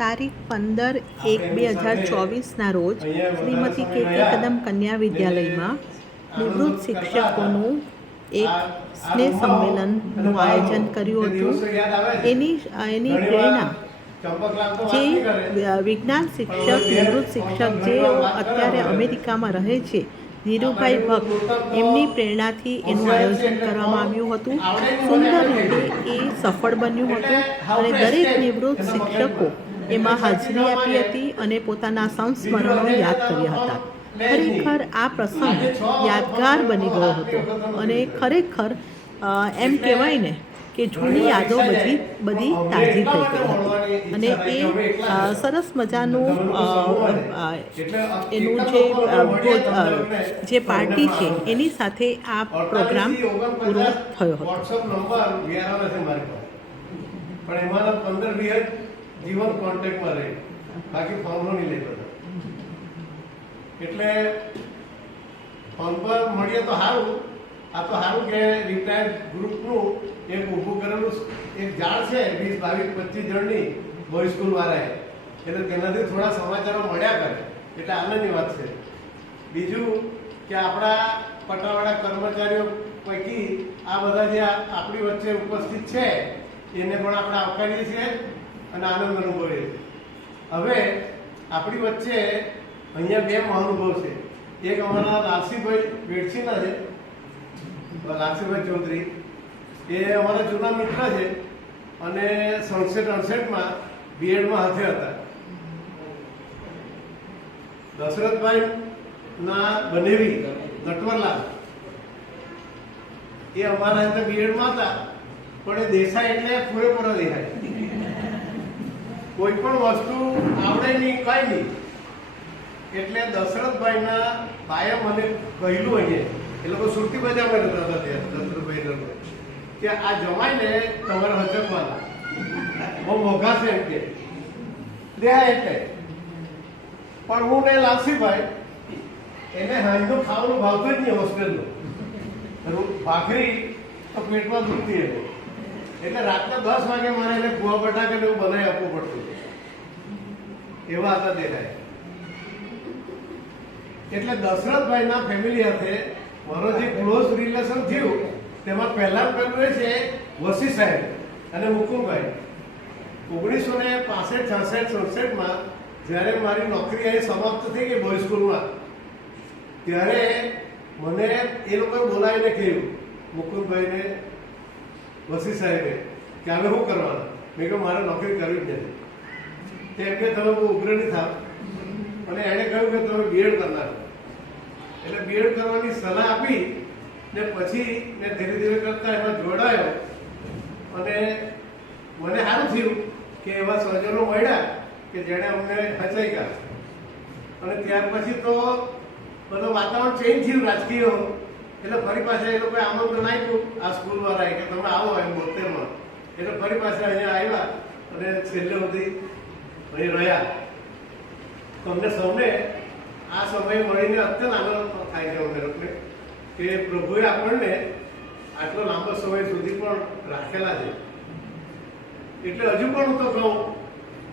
તારીખ 15/1/2024ના રોજ શ્રીમતી કે કદમ કન્યા વિદ્યાલયમાં નિવૃત્ત શિક્ષકોનું એક સ્નેહ સંમેલનનું આયોજન કર્યું હતું. એની પ્રેરણા જે વિજ્ઞાન શિક્ષક નિવૃત્ત શિક્ષક જે અત્યારે અમેરિકામાં રહે છે ધીરુભાઈ ભટ્ટ, એમની પ્રેરણાથી એનું આયોજન કરવામાં આવ્યું હતું. સુંદર રીતે એ સફળ બન્યું હતું અને દરેક નિવૃત્ત શિક્ષકો એમાં હાજરી આપી હતી અને પોતાના સંસ્મરણો યાદ કર્યા હતા. ખરેખર આ પ્રસંગ યાદગાર બની ગયો હતો અને ખરેખર એમ કહેવાય ને કે જૂની યાદો બધી તાજી થઈ ગઈ હતી. અને એ સરસ મજાનું એનું જે પાર્ટી છે એની સાથે આ પ્રોગ્રામ પૂરો થયો હતો. પણ એમાંના 15-20 જીવન કોન્ટેક્ટમાં રહે, બાકી ફોર્મનો નહીં લેતો. એટલે ફોન પર મળીએ તો સારું. આ તો સારું કે રિટાયર્ડ ગ્રુપનું એક ઊભું કરેલું એક ઝાડ છે 20-22-25 જણની બોય સ્કૂલ વાળાએ, એટલે તેનાથી થોડા સમાચારો મળ્યા કરે એટલે આનંદની વાત છે. બીજું કે આપણા પટાવાળા કર્મચારીઓ પૈકી આ બધા જે આપણી વચ્ચે ઉપસ્થિત છે એને પણ આપણે આવકારીએ છીએ અને આનંદ અનુભવીએ છીએ. હવે આપણી વચ્ચે અહીંયા 2 મહાનુભાવ છે. એક અમારા લાલસીભાઈ વેડછીના છે, લાલસીભાઈ ચૌધરી, એ અમારા જૂના મિત્ર છે અને 67-68માં બીએડમાં હાથે હતા. દશરથભાઈના બનેવી નટવરલાલ એ અમારા હાથે બીએડમાં હતા, પણ એ દેસાઈ એટલે પૂરેપૂરો દેખાય. કોઈ પણ વસ્તુ આવડે નહીં, કઈ નહીં. એટલે દશરથભાઈના બાએ મને કહેલું અહીંયા, એ લોકો સુરતી બજારમાં રહેતા હતા ત્યાં દશરથભાઈ કે આ જમાઈને તમારે હચકવાના બહુ મોઘા છે એમ કે દેહાય. એટલે પણ હું ને લાલસીભાઈ એને હાંજનું ખાવાનું ભાવતું જ નહીં. હોસ્ટેલનું ભાખરી તો પેટમાં દુખતી હતી, એટલે રાતના 10 વાગે મારે એને કુવા બટાકા એવું બનાવી આપવું પડતું. એવા હતા દેખાય. એટલે દશરથભાઈના ફેમિલી સાથે મારો જે ક્લોઝ રિલેશન થયું તેમાં પહેલું એ છે વસી સાહેબ અને મુકુંદભાઈ. 1965-66-67માં જ્યારે મારી નોકરી અહીં સમાપ્ત થઈ ગઈ બોય સ્કૂલમાં, ત્યારે મને એ લોકોએ બોલાવીને કહ્યું, મુકુંદભાઈને, વસી સાહેબે, કે હવે શું કરવાના? મેં કહ્યું મારે નોકરી કરવી જ નથી. તેમ કે તમે બહુ ઉગ્રની થાવ, અને એણે કહ્યું કે તમે બીએડ કરનાર. એટલે બીએડ કરવાની સલાહ આપી ને પછી મેં ધીરે ધીરે કરતા એમાં જોડાયો અને મને સારું થયું કે એવા સર્જનો મળ્યા કે જેણે અમને હચાઈ ગયા. અને ત્યાર પછી તો બધું વાતાવરણ ચેન્જ થયું રાજકીય. એટલે ફરી પાછા એ લોકોએ આમંત્રણ આપ્યું આ સ્કૂલવાળાએ કે તમે આવો એમ 72માં. એટલે ફરી પાછા અહીંયા આવ્યા અને છેલ્લે સુધી અહીં રહ્યા. તમને સૌને આ સમયે મળીને અત્યંત આનંદ થાય છે અમને લોકોને કે પ્રભુએ આપણને આટલો લાંબો સમય સુધી પણ રાખેલા છે. એટલે હજુ પણ હું તો કહું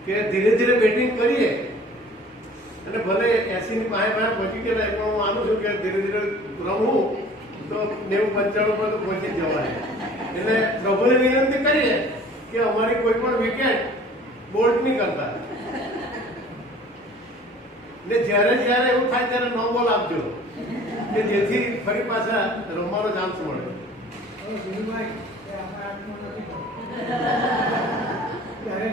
કે ધીરે ધીરે બેટિંગ કરીએ અને ભલે 80ની પાસે પહોંચી ગયા પણ હું માનું છું કે ધીરે ધીરે રમવું તો 90-95 પર તો પહોંચી જવાય. એટલે પ્રભુને વિનંતી કરીએ કે અમારી કોઈ પણ વિકેટ બોલ્ટ નહીં કરતા, ને જ્યારે જ્યારે એવું થાય ત્યારે નો બોલ આપજો કે જેથી ફરી પાછા રમવાનો ચાન્સ મળે. ત્યારે